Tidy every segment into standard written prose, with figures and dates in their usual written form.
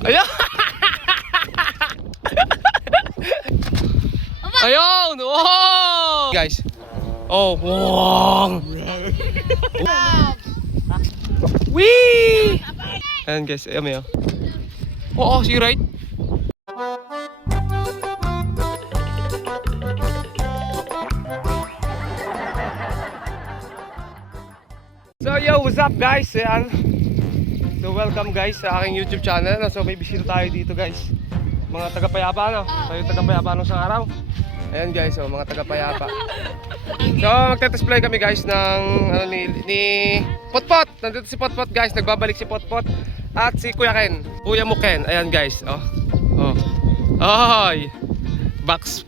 Ayun! Ayun! Oh! Guys. Oh, wow! Wee! Ayan guys, ayan mo yun. Oo, see right? So yo, what's up guys? Ayan. So welcome guys sa aking YouTube channel. So may bisita tayo dito guys. Mga taga-Payapa no? Tayo taga-Payapa nung isang araw. Ayan guys, so mga taga-Payapa. So magte-test play kami guys ng ano, ni Potpot. Nandito si Potpot guys, nagbabalik si Potpot. At si Kuya Ken, Kuya mo Ken. Ayan guys, oh. Oh. Oy. Box.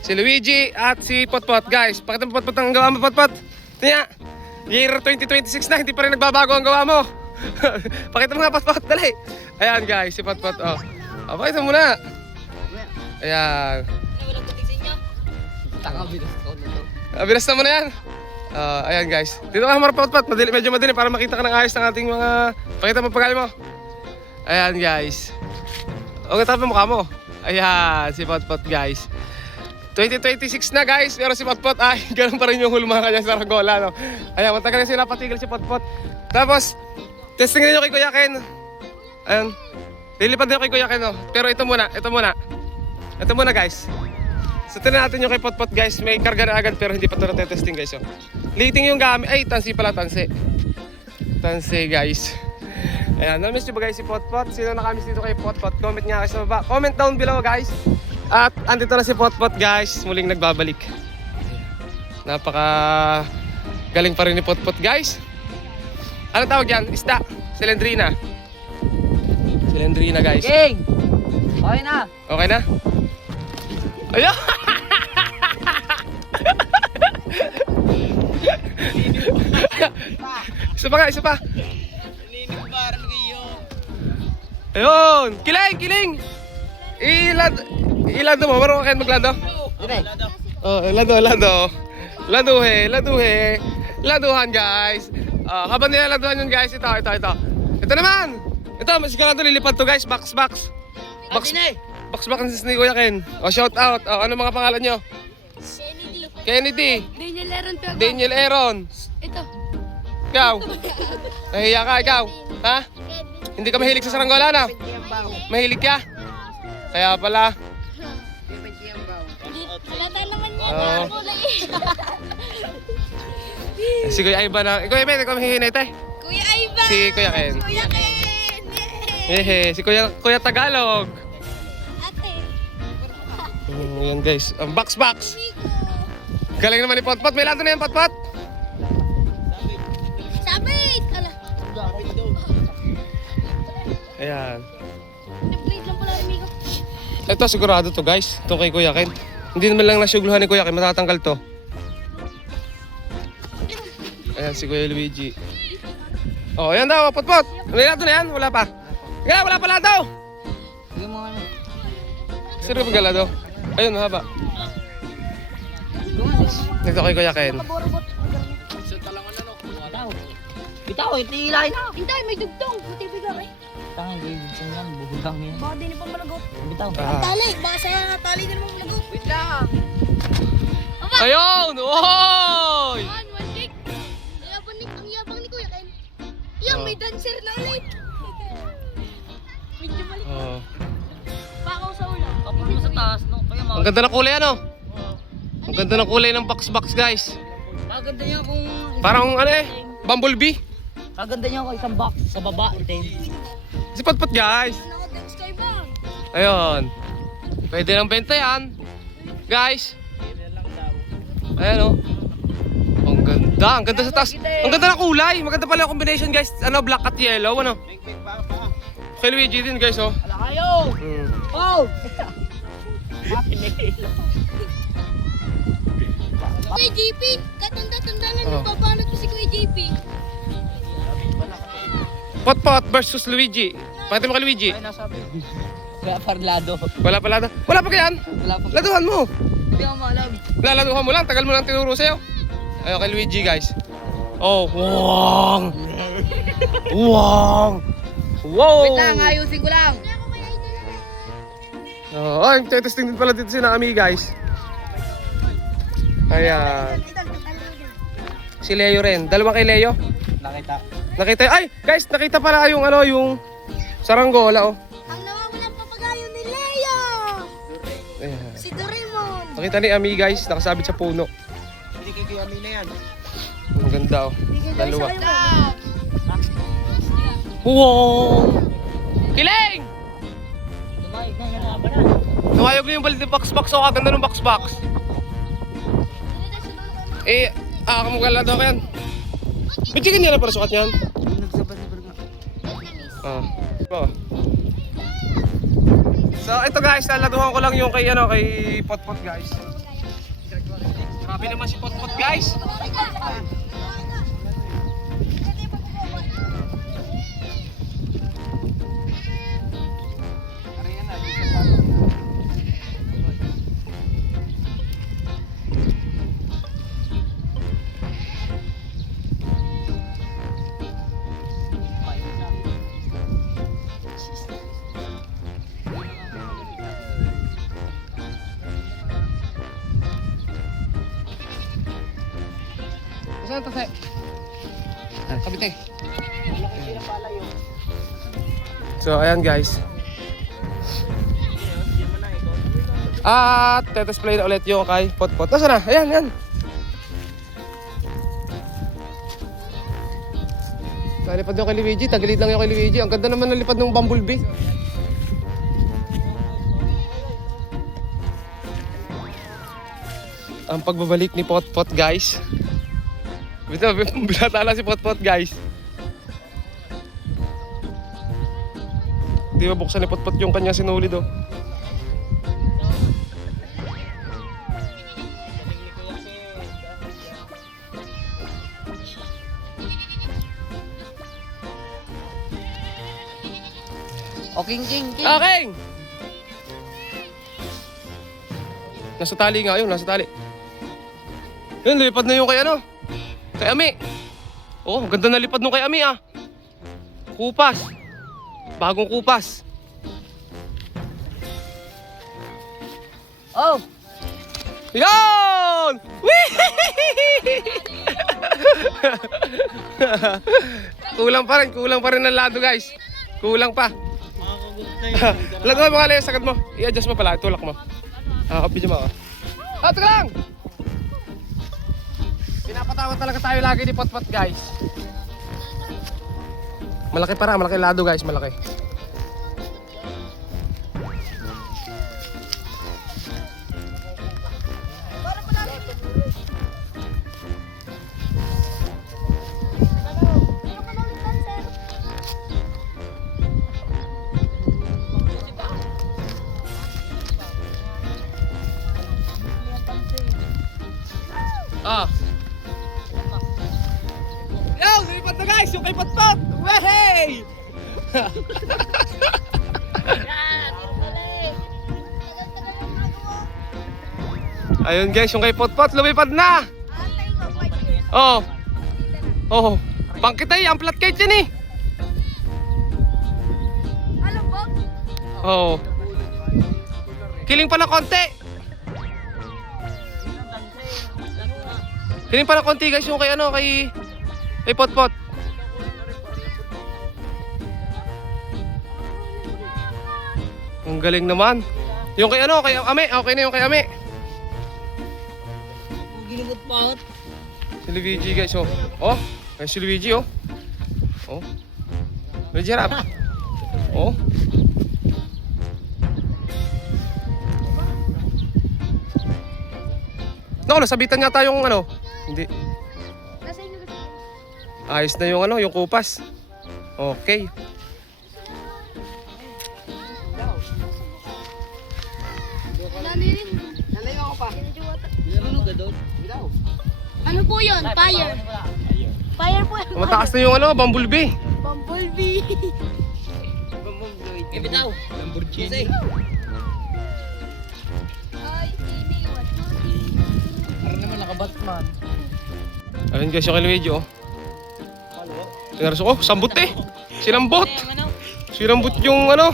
Si Luigi at si Potpot guys. Pakita mo Potpot ang gawa mo Potpot. Tingnan. Year 2026 na, hindi pa rin nagbabago ang gawa mo. Pakita mo nga Potpot, dali. Ayan guys, si Potpot oh. Oh, pakita mo na. Ayan. Walang putik sa inyo. Taka, bilas ko na to. Bilas naman na yan. Ayan guys. Dito ka marapot Potpot, medyo madali para makita ka ng ayos ng ating mga... Pakita mo pagkali mo. Ayan guys. Okay, tapos mukha mo. Ayan, si Potpot guys. 2026 na guys, pero si Potpot ay ganun pa rin yung hulma kanya sa Rangola no? Ayan, matagal na sila patigil si Potpot. Tapos, testing nyo kay Kuya Ken. Ayan, lilipad nyo kay Kuya Ken no? Pero ito muna guys. So tingnan natin yung kay Potpot guys, may karga na agad pero hindi pa ito natetesting guys oh. Lighting yung gamit, ay tansi pala, tansi guys. Ayan, namiss nyo ba guys si Potpot? Sino nakamiss dito kay Potpot? Comment nga guys sa baba, comment down below guys. At andito na si Potpot guys, muling nagbabalik. Napaka galing pa rin ni Potpot guys. Ano tawag yan? Isda, Silendrina guys. King! Okay na! Okay na? Ayun! Isa pa. Ayun! Kiling! Ilado mo, marunong ka kayo maglado? Oh, Laduhan guys. Habang nilaladuhan yun guys, ito. Ito naman! Ito, sigurado lilipad to guys, box ni Kuya Ken. Oh, shout out. Oh, ano mga pangalan nyo? Kennedy. Daniel Aaron. Ito. Ikaw? Nahiya ka, ikaw? Ha? Hindi ka mahilig sa saranggola na? Mahilig ka? Kaya pala. Halata naman yan. Oo. Kulay Si Kuya Ivan na. Kuya Ivan, ikaw mahihinay tayo. Kuya Ivan. Si Kuya Ken. Kuya Ken. Si Kuya Tagalog. Ate. Yan guys. Ang box. Galing naman ni Potpot. May lato na yan, Potpot. Sabit. Ala. Ayan. Nag-blade lang pala amigo. Ito sigurado to guys. Ito kay Kuya Ken. Hindi naman lang nasyugluhan ni Kuya Ken. Matatanggal to. Ayan si Kuya Luigi. Oh, ayan daw, Potpot. May lato na yan? Wala pa. Wala pala daw. Sige mo ano. Sino ka pagkalado? Ayun, haba. Ito kay Kuya Ken. Bitaw, itilay na. Hintay, may dugtong. Buti bigam eh. Tangin, David San yan. Buhulang yan. Baka din pa malagot. Bitaw. Tali. Baka sa tali din mo malagot. Wait lang. Ayun! Oy! One shake. Ang yabang ni Kuya Ken. Yan, may dancer na ulit. Medyo mali. Oh. Pakaw sa ulo. Kapag mo sa taas, no? Kaya mga... Ang ganda ng kulay ano? Ang ganda ng kulay ng box guys. Kaganda niya kung... Parang ano eh, bumblebee. Kaganda niya kung isang box sa baba. Si Potpot guys. Nakadex kay Bang. Ayun. Pwede ng benta yan. Guys. Ayan oh. Ang ganda sa taas. Ang ganda ng kulay. Maganda pala yung combination guys. Ano, black at yellow, ano? Kay Luigi din guys oh. Ala kayo! Hmm. Oh! Kuya JP, katanda-tanda na Oh. nababanat ko si Kuya JP. Potpot versus Luigi. Pakita mo kay Luigi. Ay, nasabi. Kaya parlado. Wala pa lado. Wala pa yan. Wala pa. Laduhan mo. Hindi ako maalam. Laladuhan mo lang. Tagal mo lang tinuro sa'yo. Ayun kay Luigi guys. Oh, wong! Wow! Wait lang, ayusin ko lang. Hindi ako kaya ito lang. Oh, ay, testing din pala dito si Nami, guys. Ayan. Si Leo rin. Dalawa kay Leo. Nakita. Nakita, ay, guys, nakita pala yung ano, yung saranggola, oh. Ang nawawalang papagayo ni Leo! Ayan. Si Doraemon! Nakita ni Ami, guys, nakasabit sa puno. Hindi kay Kuya Ami na yan. Ang ganda, oh. Dalawa. Stop! Wow! Kiling! Tumayag na, hirapan na. Tumayog na yung balit ng box-box, oh. Kaganda ng box-box. Eh, kamukala daw ka yan. May chicken niya na para sukat yan. Nagsabat-sabat nga. Oh. So ito guys, laladuhan ko lang yung kay ano, kay Potpot guys. Grabe naman si Potpot guys. Saan ito, Tay? Kabit, Tay. So, ayan guys. At display na ulit yung kay Potpot. Nasaan na? Ayan, ayan. Nalipad yung kay Luigi. Tagilid lang yung kay Luigi. Ang ganda naman nalipad ng bumblebee. Ang pagbabalik ni Potpot guys. Bito, binatala si Potpot guys. Di ba buksan ni Potpot yung kanya sinulid oh. Okay, king. Okay! Nasa tali nga yun, nasa tali. Yun, lipad na yung kay ano. Kay Ami. Oh, ganda na lipad nung kay Ami ah. Kupas. Bagong kupas. Oh! Yan! Whee! kulang pa rin ang lado guys. Kulang pa. Lagay mo nga lang yung sagad mo. I-adjust mo pala, tulak mo. Video mo. Teka lang! Pinapatawa talaga tayo lagi ni Potpot guys. Malaki para, malaki lado guys, malaki. Ah. Yo, lilipat na guys, yung kay Potpot. Wey! Ayun guys, yung kay Potpot lumipad na. Oh. Oh. Pangkitay, ang flat kite yan eh. Ano ba? Oh. Kiling pa ng konti. Kiling pa ng konti guys yung kay ano, kay Potpot. Ang galing naman. Yung kay ano, kay Ami, okay na yung kay Ami. Ginubot pa out. Si Luigi guys, oh. Oh, ay si Luigi, oh. Oh. Luigi harap. Oh. Naku, nasabitan nga tayong ano. Hindi. Nasa inyo kasi. Ayos na yung ano, yung kupas. Okay. Nanirin. Nalayo ako pa. Ano ka doon? Bilaw. Ano po yun? Fire. Fire po yun. Mataas na yung ano, bumblebee. Bumblebee. Eh, bitaw. Lamborghini. Ay, Timmy. What? Para naman naka-Batman. Ayun guys, yung kay Luigi, oh. Tinaraso ko, sambot eh. Sinambot. Sinambot yung ano,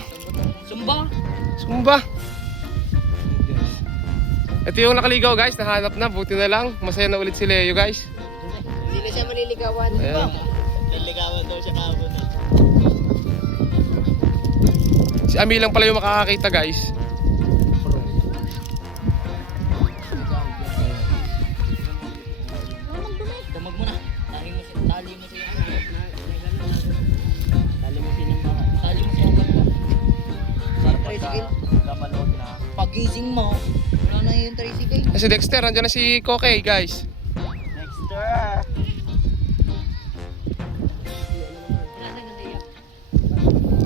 Sumba. Sumba. Ito yung nakaligaw guys, nahanap na, buti na lang. Masaya na ulit si Leo guys. Hindi na siya maliligawan. Ayan. Naliligawan daw siya kahapon na. Si Ami lang pala yung makakakita guys. Damag mo na. Tali mo siya. Tali mo siya. Tali mo siya ng baka. Tali mo siya ng baka. Para tricycle. Gamalog na. Pagising mo. Wala na yung tricycle. Si Dexter, andyan na si Kokey guys. Dexter.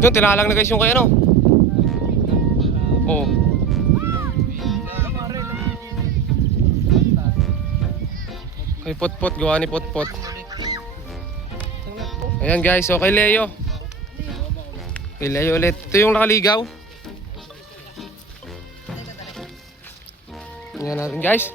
Doon, tinalang na guys yung kay ano. Oh. Kay Potpot, gawa ni Potpot. Ayan guys, so kay Leo. Kay Leo ulit. Ito yung nakaligaw. Tingnan natin guys.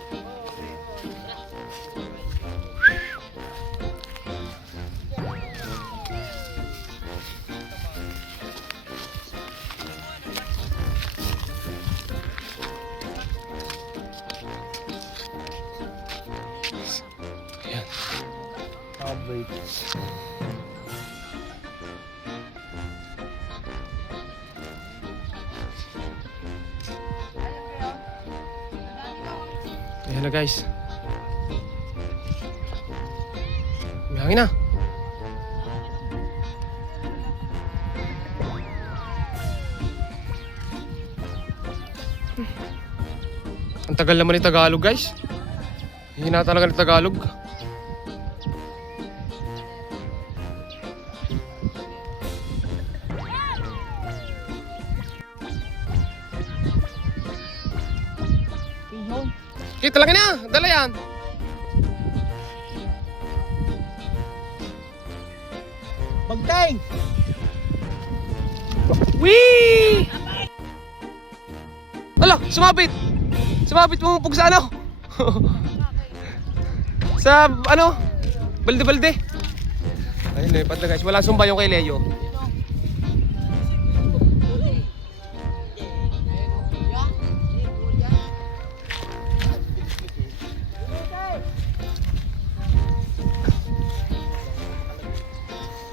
Ayan. Ayan na guys. May hangin na. Ang tagal naman ni Tagalog guys. Hina talaga ni Tagalog. Kita lang na, dala yan. Bagteng! Wee! Ala, sumabit! Sumabit pumupog sa ano? Sa ano? Balde-balde. Ayun, lipat na guys. Wala sumba yung kay Leo.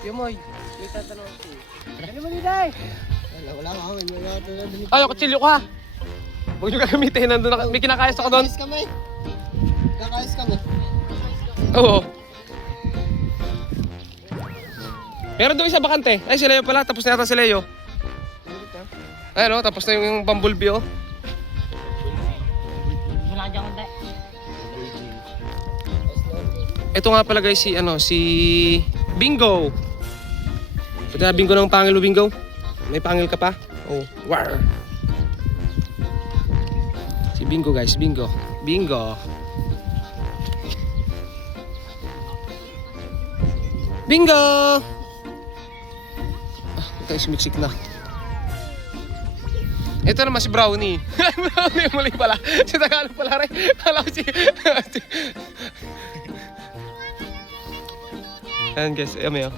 Yomoy, may tatanong ako. Ano mo dito? Wala nga. Ay, kutsilyo ko ha. Huwag nyo gagamitin. Nandun na, may kinakayas ako doon. Kakayos kami. Kakayos kami. Oo. Meron doon isa bakante. Ay, si Leo pala. Tapos na yata si Leo. Ayun o, tapos na yung bumblebee o. Wala dyan konti. Ito nga pala guys si Bingo. Pwede na Bingo ng pangil o Bingo? May pangil ka pa? Oh, war. Si Bingo guys, Bingo. Bingo. Bingo! Ah, tayo sumiksik na. Ito naman si Brownie. Brownie muli pala. Si Tagalog pala rin. Kala ko si... Ayan guys, ayan o.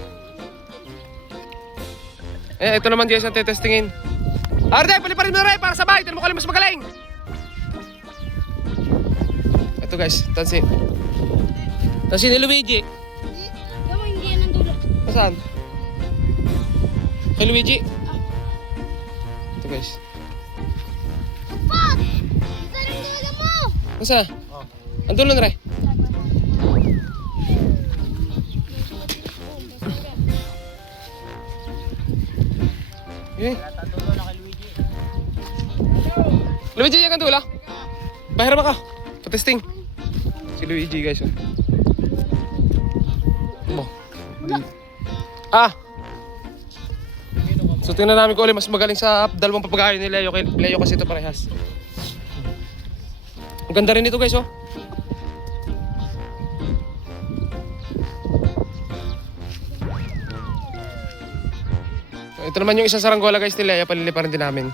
Eh, ito naman guys ang tetestingin. Arde, paliparin mo rin para sabay. Tinan mo kalim mas magaling. Ito guys, tansi. Tansi ni Luigi. Gamo, hindi yan ang dulo. Saan? Kay Luigi. Ito guys. Pat! Ito rin dulo mo! Masa? Ang dulo na rin. Eh. Luigi, yan ang dulo. Bahira ba ka? Patesting. Si Luigi guys. Oh. Ah! So tingnan namin kung ulit mas magaling sa dalawang papagayo ni Leo. Kay Leo kasi ito parehas. Ang ganda rin ito guys oh. Ito naman yung isang saranggola guys ni Leo. Paliliparin din namin.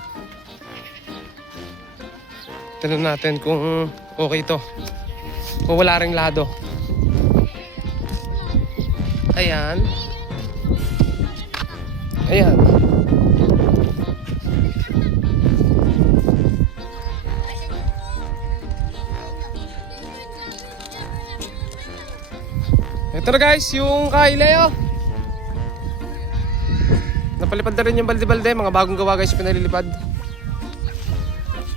Tignan natin kung okay ito. Kung wala ring lado. Ayan. Ayan. Ito na guys, yung kay Leo. Napalipad na rin yung balde-balde, mga bagong gawa guys pinalilipad.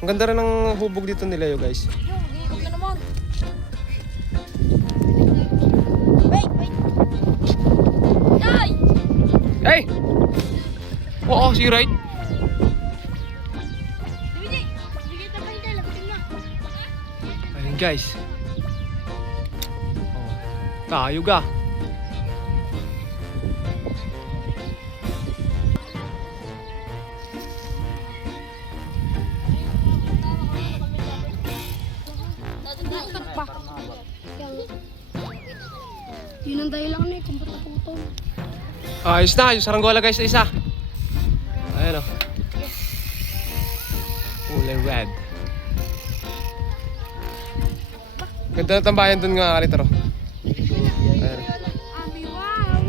Ang ganda rin ng hubog dito ni Leo guys. Yung, giikot na naman. Wait, wait. Ay! Hey! Oo, si right. Bigay! Bigay ka pa hindi, lagutin na. Ayun guys. Oh, tayo ga. Yun ang dahilan na eh, kung ba't naputol. Ayos na, yung saranggola guys na isa. Ayan o. Kulay red. Ganda na tambayan dun nga kalitaro. Ayan. Abi, wow!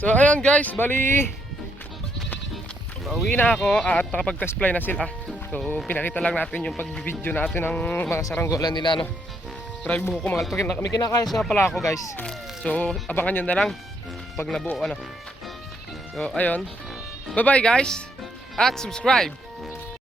So ayun guys, bali pauwi na ako at nakapag-test fly na sila. So pinakita lang natin yung pag-video natin ng mga saranggola nila no. Try buko ko mga ito. May kinakayas nga pala ako guys. So abangan nyo na lang pag nabuo ano. So ayun. Bye bye guys at subscribe.